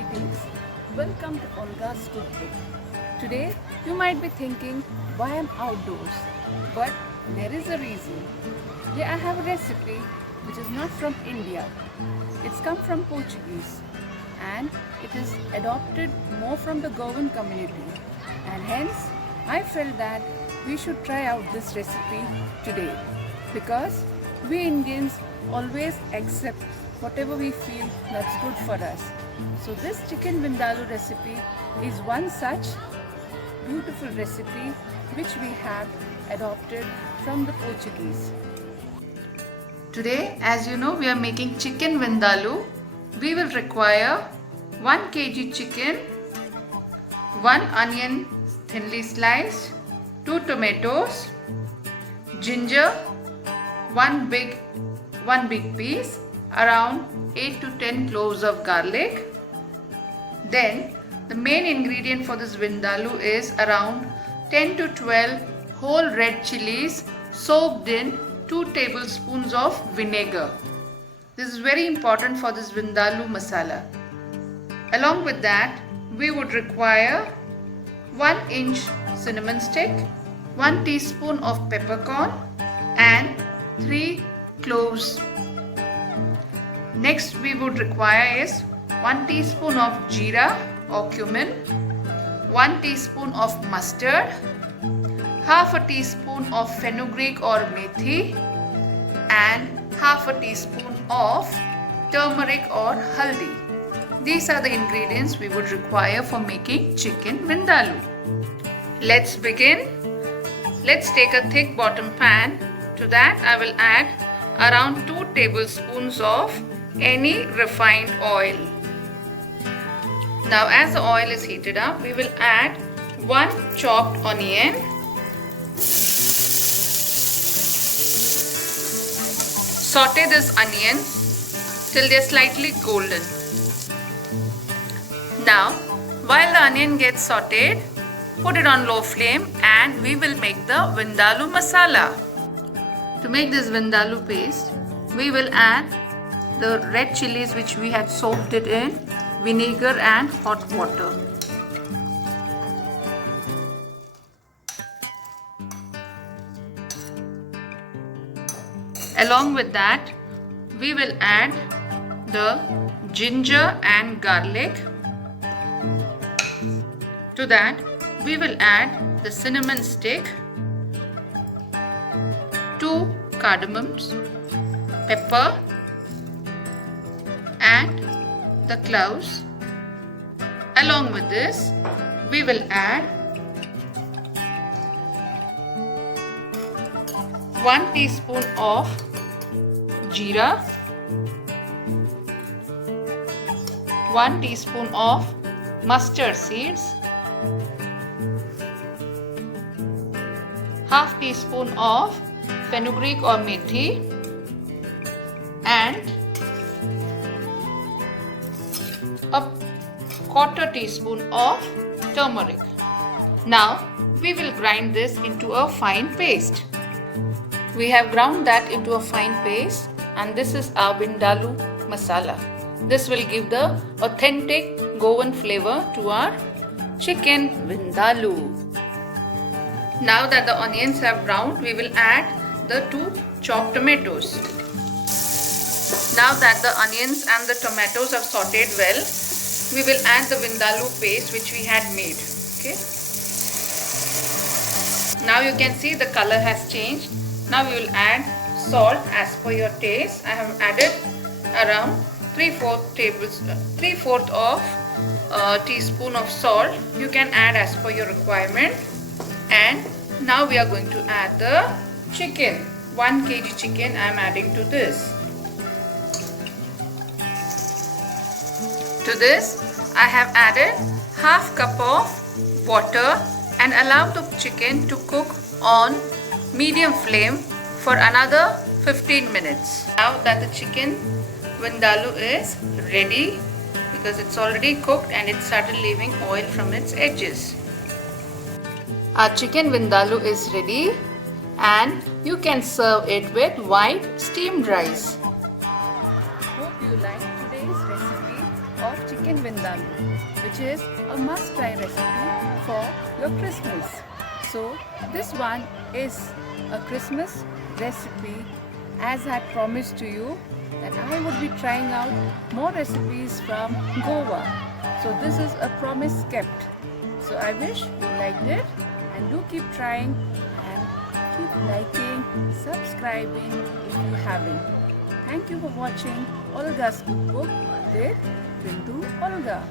Greetings. Welcome to Olga's Cookbook. Today you might be thinking, why I'm outdoors? But there is a reason. Today I have a recipe which is not from India. It's come from Portuguese and it is adopted more from the Goan community, and hence I felt that we should try out this recipe today because we Indians always accept whatever we feel that's good for us. So this chicken vindaloo recipe is one such beautiful recipe which we have adopted from the Portuguese. Today, as you know, we are making chicken vindaloo. We will require 1 kg chicken, 1 onion thinly sliced, 2 tomatoes, ginger, one big piece, around 8 to 10 cloves of garlic. Then the main ingredient for this vindaloo is around 10 to 12 whole red chilies soaked in 2 tablespoons of vinegar. This is very important for this vindaloo masala. Along with that, we would require 1 inch cinnamon stick, 1 teaspoon of peppercorn and 3 cloves. Next we would require is 1 teaspoon of jeera or cumin, 1 teaspoon of mustard, half a teaspoon of fenugreek or methi, and half a teaspoon of turmeric or haldi. These are the ingredients we would require for making chicken vindaloo. Let's begin. Let's take a thick bottom pan. To that I will add around 2 tablespoons of any refined oil. Now as the oil is heated up, we will add 1 chopped onion, saute this onion till they are slightly golden. Now while the onion gets sauteed, put it on low flame and we will make the vindaloo masala. To make this vindaloo paste, we will add the red chilies which we had soaked it in vinegar and hot water. Along with that, we will add the ginger and garlic. To that, we will add the cinnamon stick, 2 cardamoms, pepper and the cloves. Along with this, we will add 1 teaspoon of jeera, 1 teaspoon of mustard seeds, half teaspoon of fenugreek or methi, and a quarter teaspoon of turmeric. Now we will grind this into a fine paste. We have ground that into a fine paste, and this is our vindaloo masala. This will give the authentic Goan flavor to our chicken vindaloo. Now that the onions have browned, we will add the 2 chopped tomatoes. Now that the onions and the tomatoes have sauteed well, we will add the vindaloo paste which we had made. Okay. Now you can see the color has changed. Now we will add salt as per your taste. I have added around 3/4 of teaspoon of salt. You can add as per your requirement. And now we are going to add the chicken. 1 kg chicken I am adding to this. To this I have added half cup of water and allow the chicken to cook on medium flame for another 15 minutes. Now that the chicken vindaloo is ready, because it's already cooked and it started leaving oil from its edges. Our chicken vindaloo is ready and you can serve it with white steamed rice. Hope you like today's recipe of chicken chicken vindaloo, which is a must-try recipe for your Christmas. So this one is a Christmas recipe, as I promised to you that I would be trying out more recipes from Goa. So this is a promise kept. So I wish you liked it, and do keep trying and keep liking, subscribing if you haven't. Thank you for watching Olga's Cookbook with Bindu Olga.